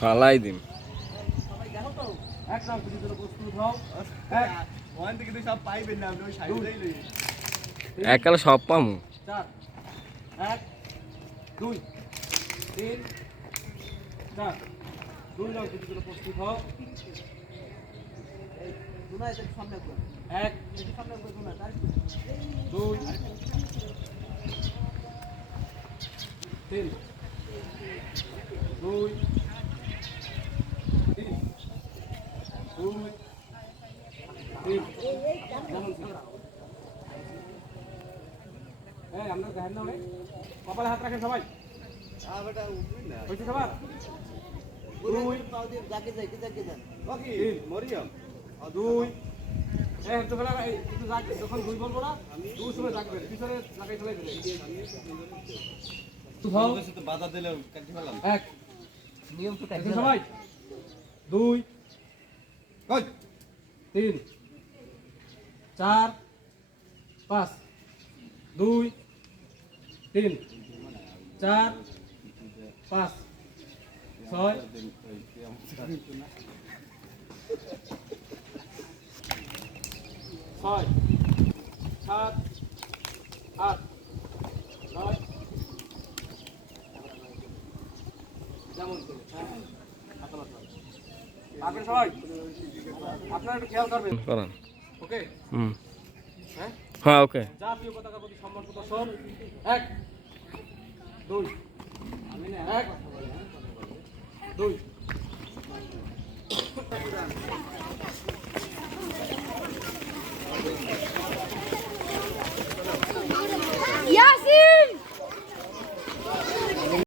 ফালাই দিম। সবাই দেখো তো এক নাম কিছু জন্য প্রস্তুত হও। এক ওখান থেকে তুই সব পাইবেন না আপনি ওই সাইডেই লই এককালে সব পামু। 4 1 2 3 4 দুই নাম কিছু জন্য প্রস্তুত হও। এই দুনা এটা সামনে কর। এক এটা সামনে কর দুনা তাই 2 3 2 3 2 3 যেমন ছিল। এই আমরা দেখেন না ভাই কপালে হাত রাখেন সবাই। বেটা উঠবি না হইছে সবার। দুই পাও দিয়ে জাকে যান ওকে মরিয়ম 2 এই একটু ফেলা একটু জাগ যখন দুই বলবো না দুই সময় জাগবে পিছনে লাগাই ফেলাই দিলে তো ভাও তো বাধা দিলে কাটি ফেলাম। এক নিয়ম তো কাটি সবাই 2 কই 3 4 5 2 3 4 5 6 6 7 8 9 যেমন আপনি সবাই আপনারা একটু খেয়াল করবেন করেন। ওকে হ্যাঁ হ্যাঁ ওকে। জাতীয় পতাকার প্রতি সম্মান প্রদর্শন। 1 2 1 2